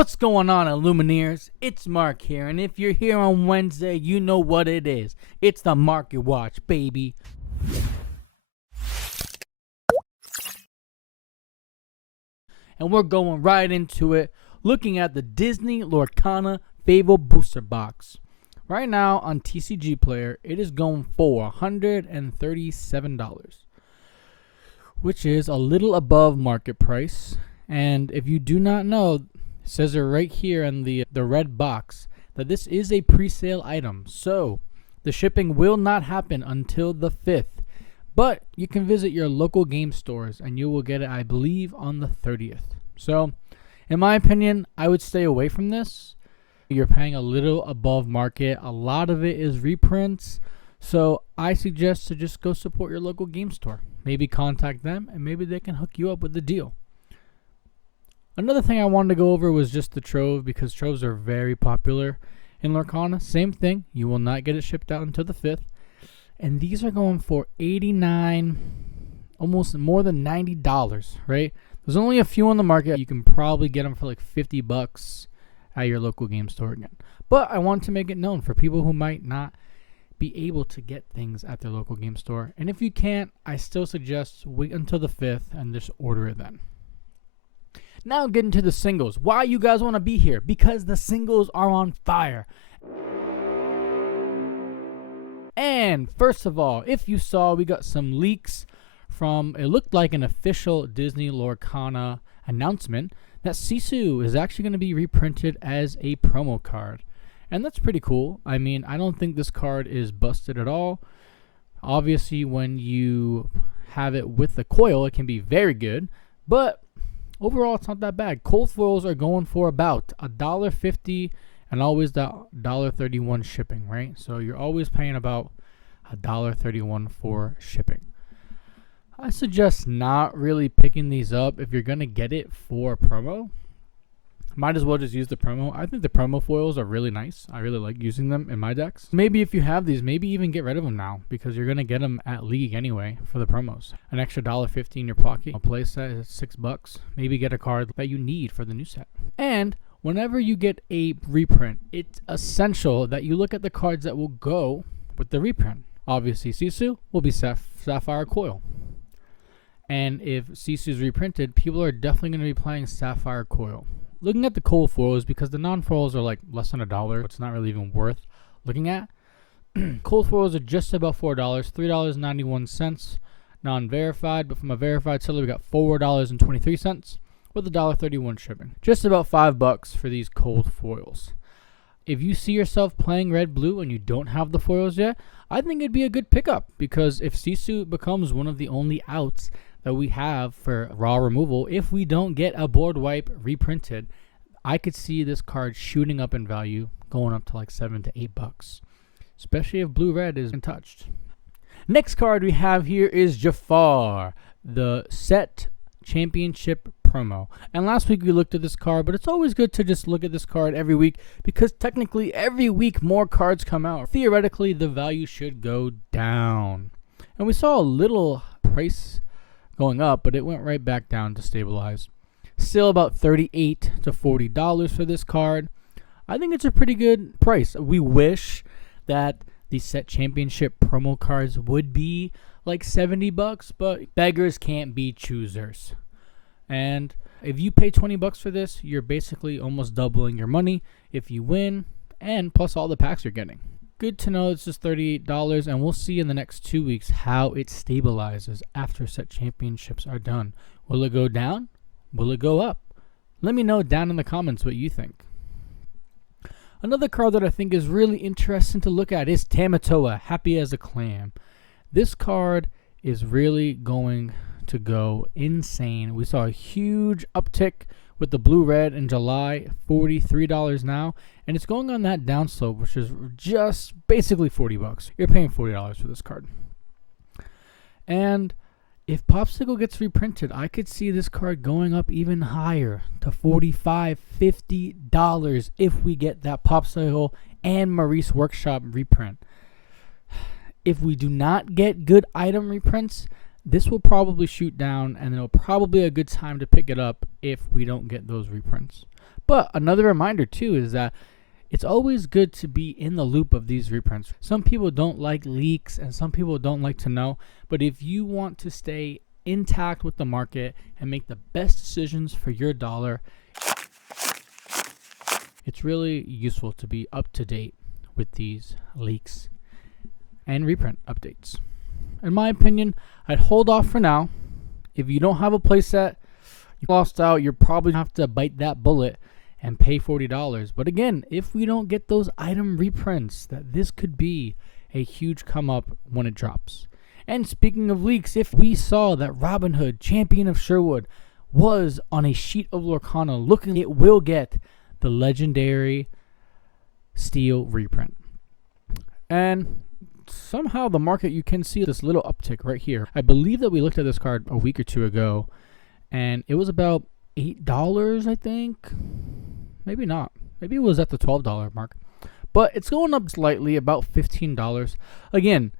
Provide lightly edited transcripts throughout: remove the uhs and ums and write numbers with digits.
What's going on, Illumineers? It's Mark here, and if you're here on Wednesday, you know what it is. It's the Market Watch, baby. And we're going right into it, looking at the Disney Lorcana Fable Booster Box. Right now on TCG Player, it is going for $137, which is a little above market price. And if you do not know, it says it right here in the red box that this is a pre-sale item. So the shipping will not happen until the 5th. But you can visit your local game stores and you will get it, I believe, on the 30th. So in my opinion, I would stay away from this. You're paying a little above market. A lot of it is reprints. So I suggest to just go support your local game store. Maybe contact them and maybe they can hook you up with the deal. Another thing I wanted to go over was just the Trove, because Troves are very popular in Lorcana. Same thing. You will not get it shipped out until the 5th. And these are going for $89, almost more than $90, right? There's only a few on the market. You can probably get them for like $50 at your local game store again. But I want to make it known for people who might not be able to get things at their local game store. And if you can't, I still suggest wait until the 5th and just order it then. Now getting to the singles. Why you guys want to be here? Because the singles are on fire. And first of all, if you saw, we got some leaks from, it looked like an official Disney Lorcana announcement that CISU is actually going to be reprinted as a promo card. And that's pretty cool. I mean, I don't think this card is busted at all. Obviously, when you have it with the coil, it can be very good. But overall, it's not that bad. Cold foils are going for about $1.50 and always the $1.31 shipping, right? So you're always paying about $1.31 for shipping. I suggest not really picking these up if you're going to get it for promo. Might as well just use the promo. I think the promo foils are really nice. I really like using them in my decks. Maybe if you have these, maybe even get rid of them now, because you're going to get them at League anyway for the promos. An extra $1.50 in your pocket. A play set is $6. Maybe get a card that you need for the new set. And whenever you get a reprint, it's essential that you look at the cards that will go with the reprint. Obviously, CISU will be Sapphire Coil. And if CISU is reprinted, people are definitely going to be playing Sapphire Coil. Looking at the cold foils, because the non-foils are like less than $1, it's not really even worth looking at. Cold foils are just about $4, $3.91 non-verified, but from a verified seller, we got $4.23 with $1.31 shipping. Just about $5 for these cold foils. If you see yourself playing red-blue and you don't have the foils yet, I think it'd be a good pickup, because if CISU becomes one of the only outs that we have for raw removal, if we don't get a board wipe reprinted, I could see this card shooting up in value, going up to like $7 to $8, especially if blue-red is untouched. Next card we have here is Jafar, the set championship promo. And last week we looked at this card, but it's always good to just look at this card every week, because technically every week more cards come out. Theoretically, the value should go down. And we saw a little price going up, but it went right back down to stabilize. Still about $38 to $40 for this card. I think it's a pretty good price. We wish that the set championship promo cards would be like $70, but beggars can't be choosers. And if you pay $20 for this, you're basically almost doubling your money if you win, and plus all the packs you're getting. Good to know it's just $38, and we'll see in the next 2 weeks how it stabilizes after set championships are done. Will it go down? Will it go up? Let me know down in the comments what you think. Another card that I think is really interesting to look at is Tamatoa, Happy as a Clam. This card is really going to go insane. We saw a huge uptick with the blue-red in July, $43 now, and it's going on that downslope, which is just basically $40. You're paying $40 for this card. And if Popsicle gets reprinted, I could see this card going up even higher to $45, $50 if we get that Popsicle and Maurice Workshop reprint. If we do not get good item reprints, this will probably shoot down, and it'll probably be a good time to pick it up if we don't get those reprints. But another reminder too is that it's always good to be in the loop of these reprints. Some people don't like leaks and some people don't like to know, but if you want to stay intact with the market and make the best decisions for your dollar, it's really useful to be up to date with these leaks and reprint updates. In my opinion, I'd hold off for now. If you don't have a playset, you lost out, you're probably going to have to bite that bullet and pay $40. But again, if we don't get those item reprints, that this could be a huge come up when it drops. And speaking of leaks, if we saw that Robin Hood, Champion of Sherwood, was on a sheet of Lorcana looking, it will get the legendary steel reprint. And somehow the market, you can see this little uptick right here. I believe that we looked at this card a week or two ago, and it was about $8, I think. Maybe not. Maybe it was at the $12 mark. But it's going up slightly, about $15. Again,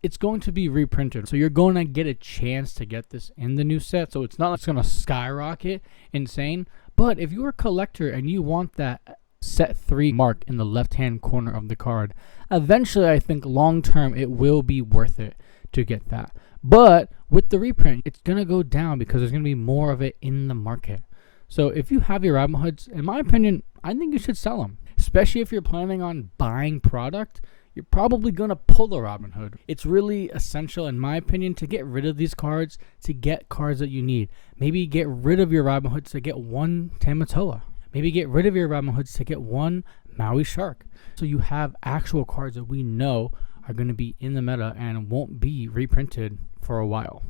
it's going to be reprinted, so you're going to get a chance to get this in the new set. So it's not like it's going to skyrocket insane. But if you're a collector and you want that set 3 mark in the left-hand corner of the card, eventually I think long-term it will be worth it to get that. But with the reprint, it's going to go down because there's going to be more of it in the market. So if you have your Robin Hoods, in my opinion, I think you should sell them. Especially if you're planning on buying product, you're probably going to pull a Robin Hood. It's really essential, in my opinion, to get rid of these cards, to get cards that you need. Maybe get rid of your Robin Hoods to get one Tamatoa. Maybe get rid of your Robin Hoods to get one Maui Shark. So you have actual cards that we know are going to be in the meta and won't be reprinted for a while.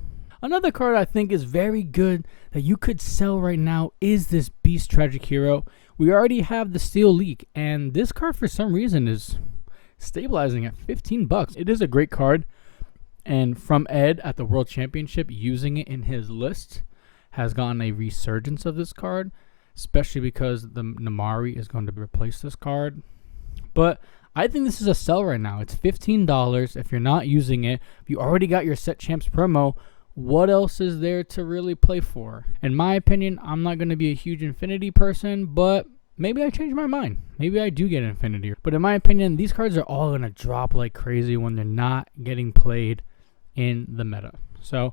Another card I think is very good that you could sell right now is this Beast Tragic Hero. We already have the Steel Leak, and this card for some reason is stabilizing at $15. It is a great card, and from Ed at the World Championship, using it in his list has gotten a resurgence of this card, especially because the Namari is going to replace this card. But I think this is a sell right now. It's $15 if you're not using it. If you already got your Set Champs promo, what else is there to really play for? In my opinion, I'm not going to be a huge Infinity person, but maybe I change my mind. Maybe I do get Infinity. But in my opinion, these cards are all going to drop like crazy when they're not getting played in the meta. So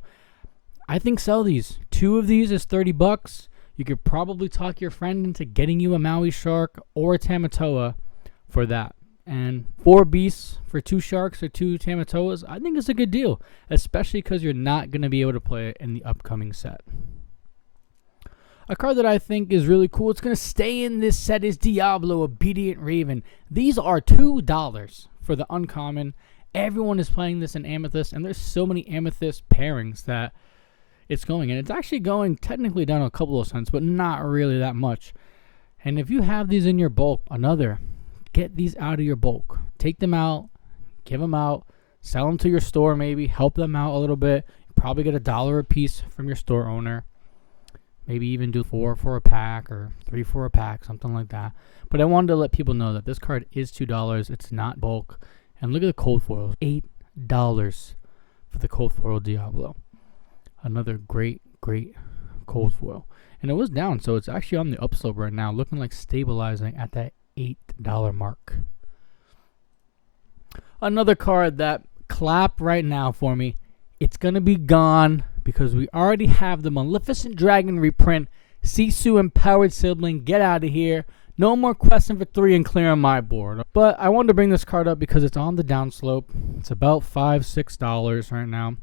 I think sell these. 2 of these is $30. You could probably talk your friend into getting you a Maui Shark or a Tamatoa for that. And 4 beasts for 2 sharks or 2 Tamatoas, I think it's a good deal, especially because you're not going to be able to play it in the upcoming set. A card that I think is really cool, it's going to stay in this set, is Diablo, Obedient Raven. These are $2 for the uncommon. Everyone is playing this in Amethyst, and there's so many Amethyst pairings that it's going. And it's actually going technically down a couple of cents, but not really that much. And if you have these in your bulk, get these out of your bulk. Take them out, give them out, sell them to your store maybe, help them out a little bit. You probably get $1 a piece from your store owner. Maybe even do 4 for a pack or 3 for a pack, something like that. But I wanted to let people know that this card is $2. It's not bulk. And look at the cold foils. $8 for the cold foil Diablo. Another great cold foil. And it was down, so it's actually on the upslope right now, looking like stabilizing at that $8 mark. Another card that clap right now for me. It's going to be gone because we already have the Maleficent Dragon reprint. CISU Empowered Sibling, get out of here. No more question for 3 and clear on my board. But I wanted to bring this card up because it's on the downslope. It's about $5, $6 right now.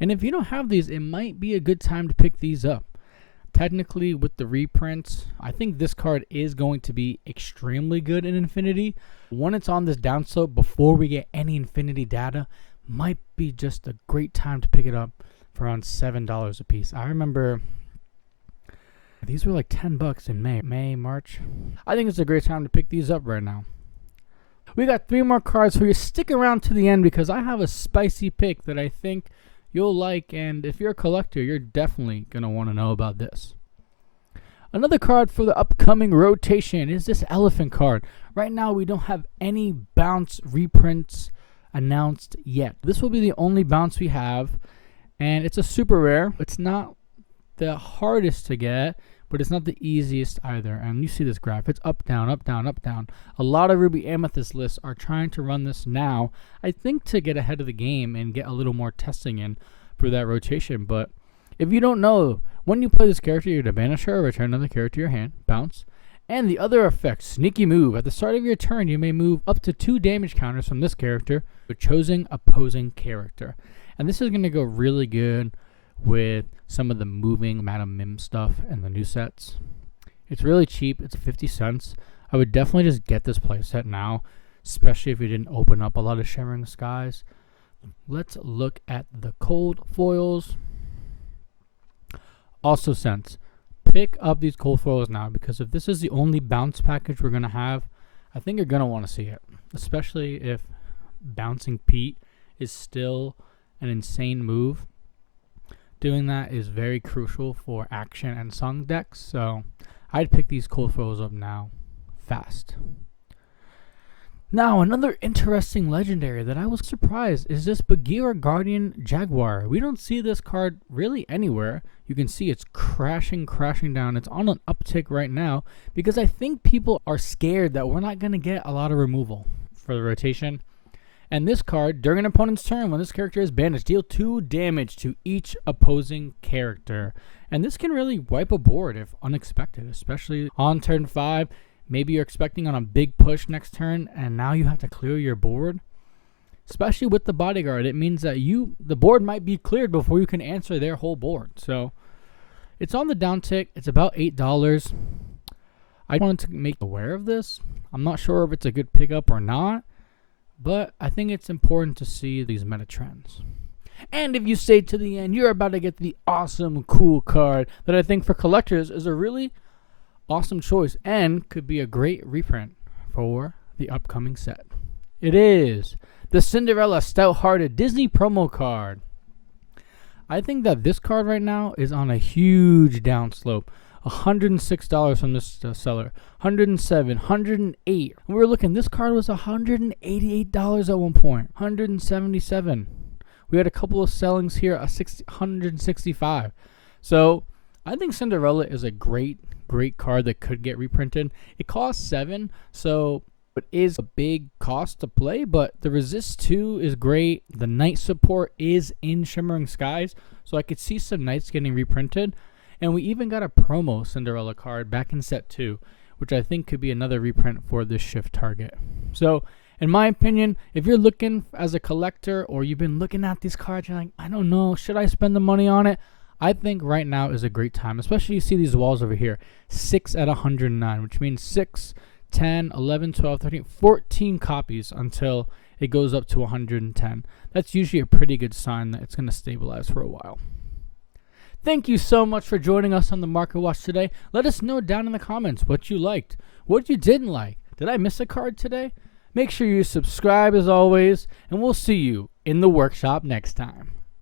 And if you don't have these, it might be a good time to pick these up. Technically, with the reprints, I think this card is going to be extremely good in Infinity. When it's on this downslope, before we get any Infinity data, might be just a great time to pick it up for around $7 a piece. I remember these were like $10 in May, March. I think it's a great time to pick these up right now. We got 3 more cards for you. Stick around to the end because I have a spicy pick that I think you'll like, and if you're a collector, you're definitely going to want to know about this. Another card for the upcoming rotation is this Elephant card. Right now, we don't have any bounce reprints announced yet. This will be the only bounce we have, and it's a super rare. It's not the hardest to get, but it's not the easiest either. And you see this graph. It's up, down, up, down, up, down. A lot of Ruby Amethyst lists are trying to run this now, I think to get ahead of the game and get a little more testing in for that rotation. But if you don't know, when you play this character, you're to banish her, return another character to your hand, bounce. And the other effect, Sneaky Move. At the start of your turn, you may move up to 2 damage counters from this character to a chosen opposing character. And this is going to go really good with some of the moving Madam Mim stuff and the new sets. It's really cheap. It's 50 cents. I would definitely just get this playset now, especially if you didn't open up a lot of Shimmering Skies. Let's look at the cold foils. Also cents. Pick up these cold foils now, because if this is the only bounce package we're going to have, I think you're going to want to see it. Especially if Bouncing Pete is still an insane move. Doing that is very crucial for action and song decks, so I'd pick these cold foils up now, fast. Now, another interesting legendary that I was surprised is this Bagheera Guardian Jaguar. We don't see this card really anywhere. You can see it's crashing down. It's on an uptick right now because I think people are scared that we're not going to get a lot of removal for the rotation. And this card, during an opponent's turn, when this character is banished, deal 2 damage to each opposing character. And this can really wipe a board if unexpected, especially on turn 5. Maybe you're expecting on a big push next turn, and now you have to clear your board. Especially with the bodyguard, it means that the board might be cleared before you can answer their whole board. So it's on the downtick. It's about $8. I wanted to make aware of this. I'm not sure if it's a good pickup or not, but I think it's important to see these meta trends. And if you stay to the end, you're about to get the awesome, cool card that I think for collectors is a really awesome choice and could be a great reprint for the upcoming set. It is the Cinderella Stouthearted Disney promo card. I think that this card right now is on a huge downslope. $106 from this seller, $107, $108. We were looking, this card was $188 at one point, $177. We had a couple of sellings here at $165. So I think Cinderella is a great card that could get reprinted. It costs $7, so it is a big cost to play, but the Resist 2 is great. The Knight support is in Shimmering Skies, so I could see some Knights getting reprinted. And we even got a promo Cinderella card back in set 2, which I think could be another reprint for this shift target. So, in my opinion, if you're looking as a collector or you've been looking at these cards, you're like, I don't know, should I spend the money on it? I think right now is a great time, especially you see these walls over here, 6 at 109, which means 6, 10, 11, 12, 13, 14 copies until it goes up to 110. That's usually a pretty good sign that it's going to stabilize for a while. Thank you so much for joining us on the Market Watch today. Let us know down in the comments what you liked, what you didn't like. Did I miss a card today? Make sure you subscribe as always, and we'll see you in the workshop next time.